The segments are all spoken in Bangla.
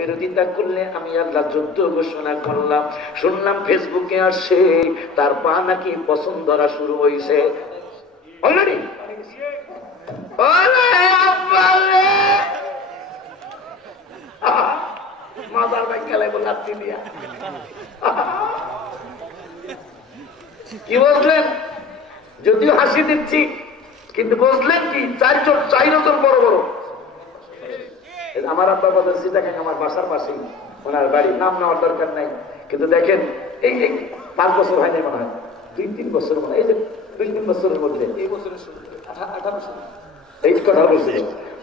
বিরোধিতা করলে আমি আল্লাহ যুদ্ধ ঘোষণা করলাম। শুনলাম ফেসবুকে আসছে তার পা নাকি পছন্দ করা শুরু হয়েছে অলরেডি। মাদার ভাই খেলায় বললাম দিয়া কি বুঝলেন? যদিও হাসি দিচ্ছি কিন্তু বুঝলেন কি? চারজন বড় বড়। আমার আব্বা বলছি দেখেন আমার বাসার পাশেই ওনার বাড়ি, নাম নেওয়ার দরকার নাই, কিন্তু দেখেন এই 5 বছর হয় নাই মনে হয়, 2-3 বছর মনে হয়, এই যে 2-3 বছরের মধ্যে এই বছরের 18 এই কথা বলছি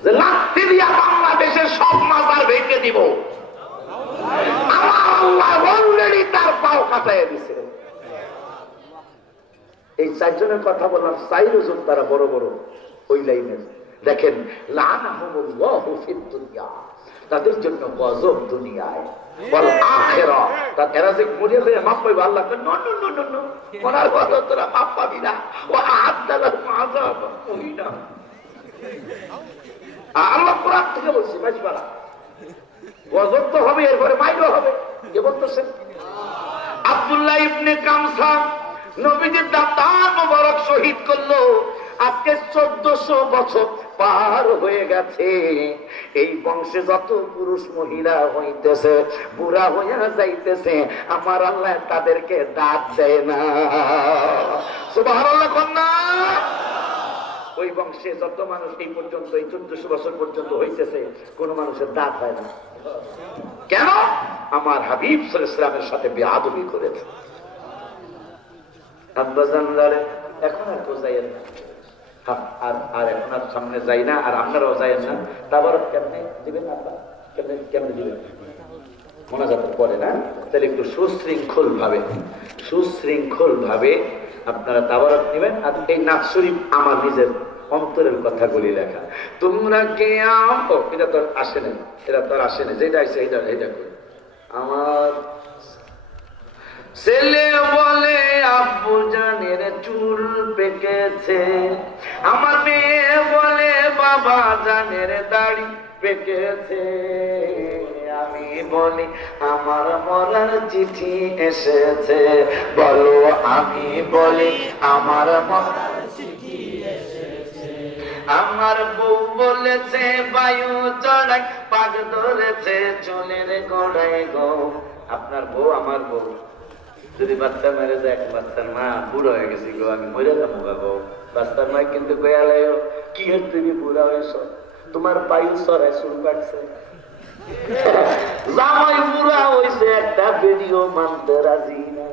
যে লাঠি দিয়া বাংলাদেশের সব মাজার ভেঙে দিব। আল্লাহ অলরেডি তার পাও কাটাইয়া দিছে। এই 4 জনের কথা বললাম, 4 জন তারা বড় বড় ওই লাইনের। দেখেন লানাহুমুল্লাহু ফিদ দুনিয়া, তাদের জন্য গজব দুনিয়ায়, ওয়াল আখিরা। এরা যে মরে হয়ে মাফ পাইবে Allah no no no no no, ওনার গজব তোরা মাফ পাবি না। ওয়া আ'আদ্দা লাহুম আযাবান মুহিনা। আল্লাহ কোরআন থেকে বলছি মাইজবালা গজব তো হবে, এরপরে মাইরও হবে। কে বলতেছেন? আব্দুল্লাহ ইবনে কামসা নবীজির দাঁত মোবারক শহীদ করলো। আজকে 1400 বছর পার হয়ে গেছে। এই বংশে যত পুরুষ মহিলা হইতেছে, বুড়া হইয়া যাইতেছে, আমার আল্লাহ তাদেরকে দাঁত দেয় না। সুবহানাল্লাহ কন্যা। ওই বংশে যত মানুষ এই পর্যন্ত, এই 1400 বছর পর্যন্ত হইতেছে, কোন মানুষের দাঁত হয় না। কেন? আমার হাবিব সাল্লাল্লাহু আলাইহি ওয়াসাল্লামের সাথে বেয়াদবি করেছে। এখন আর কেউ যাই না, আর এখন আর সামনে যাই না, আর আপনারাও যাই না। তারপর কেমনে দিবেন? আপনার কেমনে দিবেন? মোনাজাতের পরে না? তাহলে একটু সুশৃঙ্খল ভাবে আপনারা তাবারক নেবেন। আর এই নাথ শরীফ আমার নিজের অন্তরের কথাগুলি লেখা। তোমরা কে এটা তো আসে না, এটা তো আসে না, যেটা আসে এটা করি। আমার ছেলে বলে আব্বু জানের চুল পেকেছে, আমার মেয়ে বলে বাবা জানের দাড়ি পেকেছে, আমি বলি আমার মরার চিঠি এসেছে, বলো আমি বলি আমার মরার চিঠি এসেছে। আমার বউ বলেছে বায়ু চড়াই পাগ ধরেছে চুলের গোড়ায় গো। আপনার বউ আমার বউ যদি বাচ্চা মেরে যায়, বাচ্চার মা বুড়ো হয়ে গেছি গো, আমি মরে যাবো গো। বাচ্চার মা কিন্তু গয়ালে কি তুমি বুড়া হয়েছ, তোমার বায়ু চড়ায় চুল কাটছে, জামাই বুড়া হয়েছে, একটা ভিডিও মানতে রাজি না।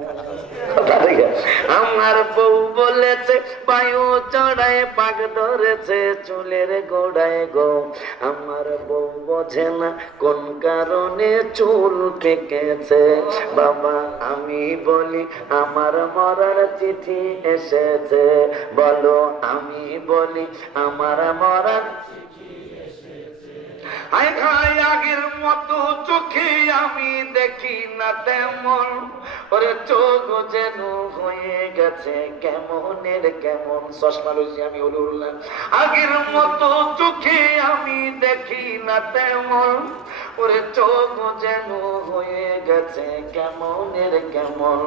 আমার বউ বলেছে বায়ু চড়ায় পাক ধরেছে চুলের গোড়ায় গো। আমার বউ বোঝে না কোন কারণে চুল পেকেছে, বাবা আমি বলি আমার মরার চিঠি এসেছে, বলো আমি বলি আমার মরার আগের মতো চোখে আমি দেখি না তেমন, ওরে চোখ যেন হয়ে গেছে কেমনের কেমন। চশমা লইছি আমি উল্লাম। আগের মতো চোখে আমি দেখি না তেমন, ওরে চোখ যেন হয়ে গেছে কেমনের কেমন।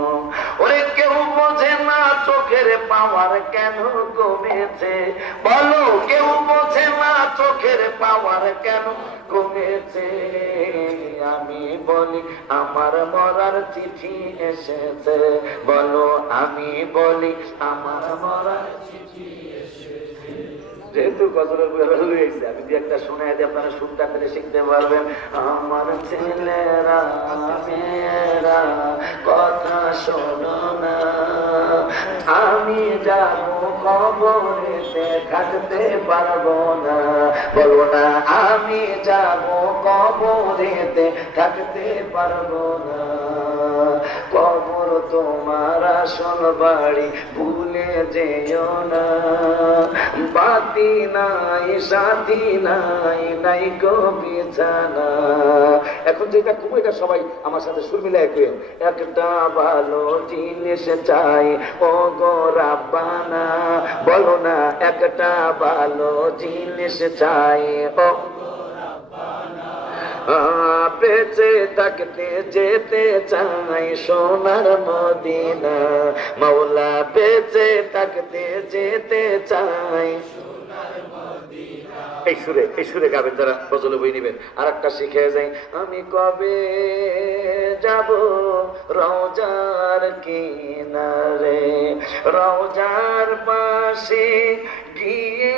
ওরে কেউ বোঝে না চোখের পাওয়ার কেন কমেছে, বলো কেউ বোঝে না চোখের পাওয়ার কেন কমেছে। আমি বলি আমার মরার চিঠি এসেছে, বলো আমি বলি আমার মরার চিঠি এসেছে। যেহেতু গজলের বই হয়েছে, আমি যদি একটা শোনাই দিই আপনারা শুনতে পেরে শিখতে পারবেন। আমার ছেলেরা মেয়েরা কথা শোনো না, আমি যাবো কবরেতে থাকতে পারবো না, বলো না আমি যাবো কবরেতে থাকতে পারবো না। কবর তোমার আসল বাড়ি ভুলে যেও না, বাতি নাই সাথী নাই, নাই গো বিছানা। এখন যেটা খুব এটা সবাই আমার সাথে সুর মিলায় করেন। একটা ভালো জিনিস চাই ও গো রাব্বানা, বলো না একটা ভালো জিনিস চাই ও বেঁচে থাকতে যেতে চাই সোনার মদিনা, মাওলা বেঁচে থাকতে যেতে চাই। এই সুরে গাবেন যারা ফজল বই নিবেন। আর একটা শিখে যাই, আমি কবে যাব রওজার কিনারে, রওজার পাশে গিয়ে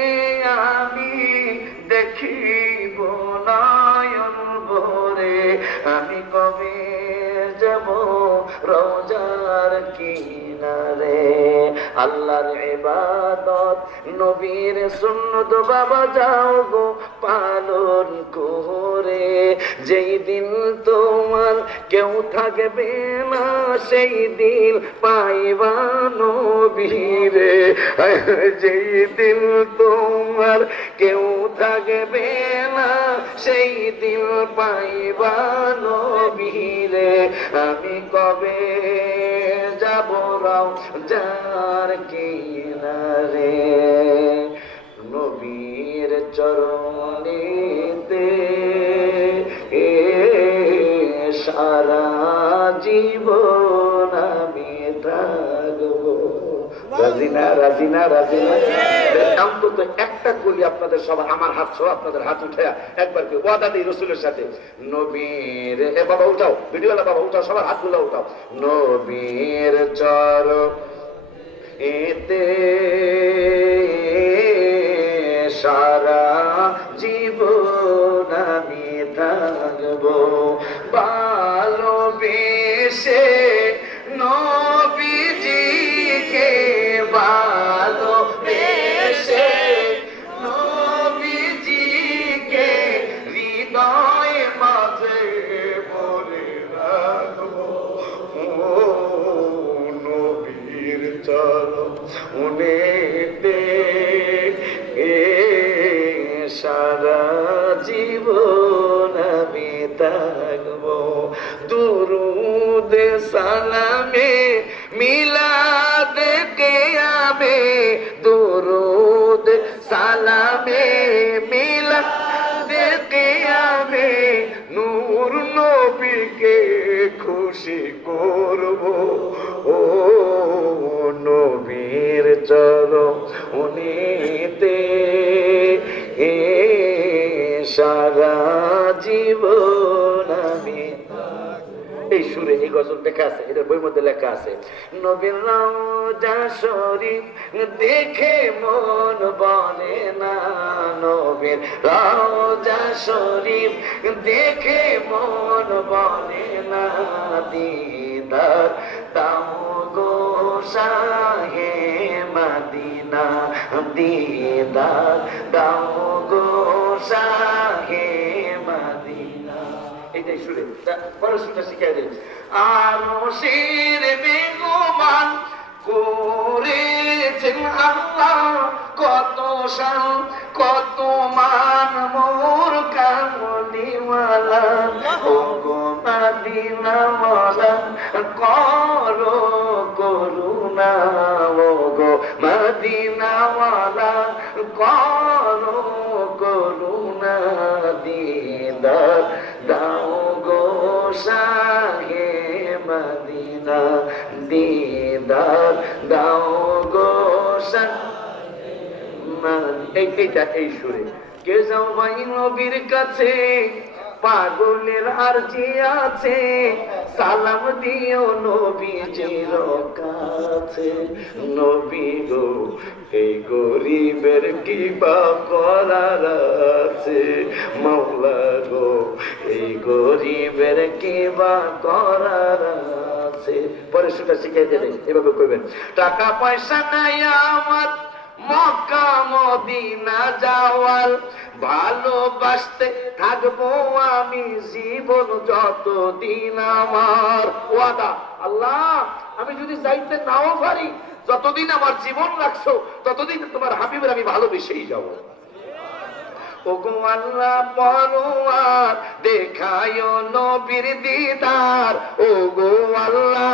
আমি দেখিব নয়ন ভরে, আমি কবে যাব রওজার কিনারে। আল্লাহর ইবাদত নবীর সুন্নত বাবা যাও গো পালন করে, যেই দিন তোমার কেউ থাকবে না সেই দিন পাইবা নবীরে, যেই দিন তোমার কেউ থাকবে না সেই দিন পাইবা নবীরে, আমি কবে যাব রওজার কিনারে, নবীর চরণেতে সারা জীবন আমি থাকবো। রাজিনা রাজিনা রাজিনা, অন্তত একটা কলি আপনাদের সবার, আমার হাত সহ আপনাদের হাত উঠে একবার কি ওয়াদা দিই রসুলের সাথে, নবীর বাবা উঠাও, ভিডিওলা বাবা উঠাও, সবার হাতগুলো উঠাও, নবীর চরণেতে সারা জীবন আমি থাকবো, ভালোবেসে নবীজিকে, ভালোবেসে নবীজিকে হৃদয় মাঝে ভরে রাখবো, নবীর চরণেতে সারা জীবন আমি থাকবো, দুরুদ সালামে মিলাদ কিয়ামে, দুরুদ সালামে মিলাদ কিয়ামে, নূর নবীকে খুশি করবো, ও নবীর চরণেতে সারা জীবন আমি। এই সুরে এই গজল লেখা আছে, এটার বইয়ের মধ্যে লেখা আছে, নবীর রওজা শরীফ দেখে মন বলে না, নবীর রওজা শরীফ দেখে মন বলে না, দিদার দাও গো শাহে মদিনা, দিদার দাও গো শাহে মদিনা। এইটাই সুরে, পরে সুরটা শিখাই দেয়, আরশের বেগমান করেছেন আল্লাহ, কত শান কত মান মোর কামলিওয়ালা, ও গো মদিনাওয়ালা করো করুণা, ও গো মদিনাওয়ালা করো করুণা, দিদার দাও গো শাহে মদিনা, দিদার দাও গো শাহে মদিনা। এইটা এই সুরে কে যাও ভাই নবীর কাছে, পাগলের আরজি আছে, সালাম দিও নবীজির কাছে, নবী গো এই গরিবের কি বা করার আছে, মাওলা গো এই গরিবের কি বা করার আছে। পরে সেটা শিখাই দেবেন, এভাবে করবেন, টাকা পয়সা নাই আমার মক্কা মদিনা যাওয়ার, ভালোবাসতে থাকবো আমি জীবন যতদিন আমার। ওয়াদা আল্লাহ, আমি যদি যাইতে নাও পারি, যতদিন আমার জীবন রাখছো ততদিন তোমার হাবিবের আমি ভালোবেসেই যাব। ওগো আল্লাহ পরওয়ার দেখায় নবীর দিদার, ওগো আল্লাহ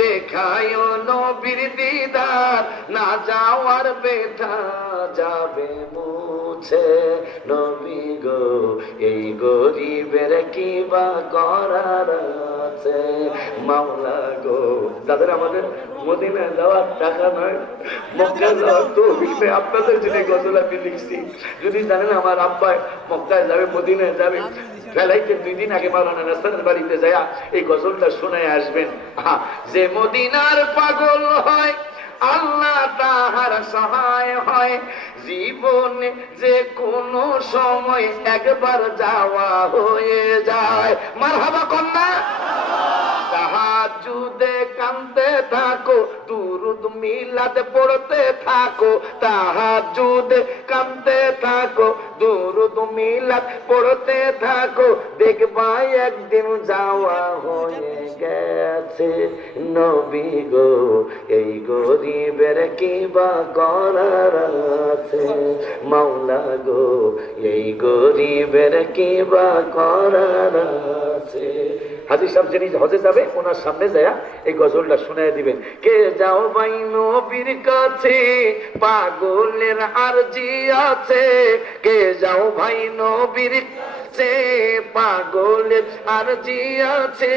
দেখায় নবীর দিদার, না যাওয়ার বেটা যাবে মুছে। নবী গো এই গরিবের কি বা করার আছে, মাওলা গো। যাদের আমাদের মদিনায় যাওয়ার টাকা নয়, মক্কা যাওয়ার তৌফিক নেই, আপনাদের জন্য গজল আমি লিখছি। যদি জানেন আমার আব্বা মক্কায় যাবে, মদিনায় যাবে, ফেলাইতে 2 দিন আগে মাওলানা নাসিরের বাড়িতে যায় এই গজলটা শোনায় আসবেন। যে মদিনার পাগল হয় আল্লাহ তাহার সহায় হয়, জীবনে যে কোনো সময় একবার যাওয়া হয়ে যায়। মারহাবা কন্যা। তাহাজ্জুদে কাঁদতে থাকো, দুরুদ মিলাদ পড়তে থাকো, তাহাজ্জুদে কাঁদতে থাকো, দুরুদ মিলাদ পড়তে থাকো, দেখবা একদিন যাওয়া হয়ে গেছে। নবী গো এই গরিবের কি বা করার আছে, মাওলা গো এই গরিবের কি বা করার আছে। হাজী সাহেব যিনি হজে যাবে ওনার সামনে যায় এই গজলটা শুনায় দিবেন। কে যাও ভাই নবীর কাছে, পাগলের আরজি আছে, কে যাও ভাই নবীর কাছে, পাগলের আরজি আছে,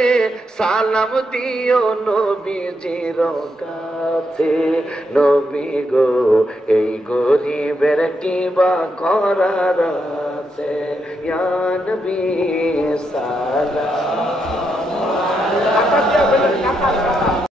সালাম দিও নবীজির কাছে। নবী গো এই গরিবের কি বা করার আছে, ইয়া নবী সালাম।